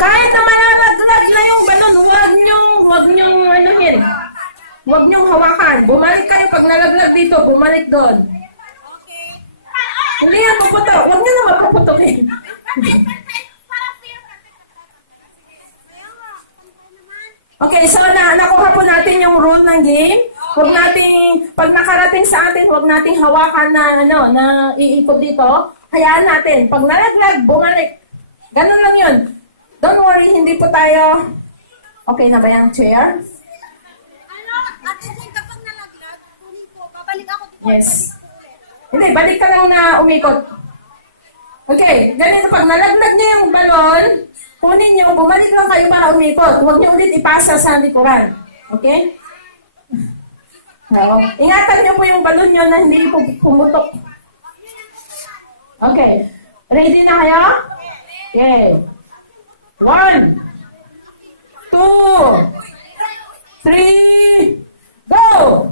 Kahit na mananaglag na yung balon, huwag niyong anuhin. Huwag niyong hawakan. Bumalik kayo pag nalaglag dito, bumalik doon. Hindi yan puputok. Huwag niyo na mapuputokin. Okay, so nakuha po natin yung rule ng game. Huwag nating, pag nakarating sa atin, huwag nating hawakan na iikot dito. Hayaan natin. Pag nalaglag, bumalik. Ganun lang yun. Don't worry, hindi po tayo... Okay na ba yung chair? Kapag nalaglag, kunin ko, babalik ako dito. Yes. Hindi, balik ka lang na umikot. Okay, ganito pag nalaglag niyo yung balon, kunin niyo, bumalik lang kayo para umikot. Huwag niyo ulit ipasa sa likuran. Okay? Ingatan niyo po yung balon niyo na hindi pumutok. Okay. Ready na kayo? Okay. 1, 2, 3, go!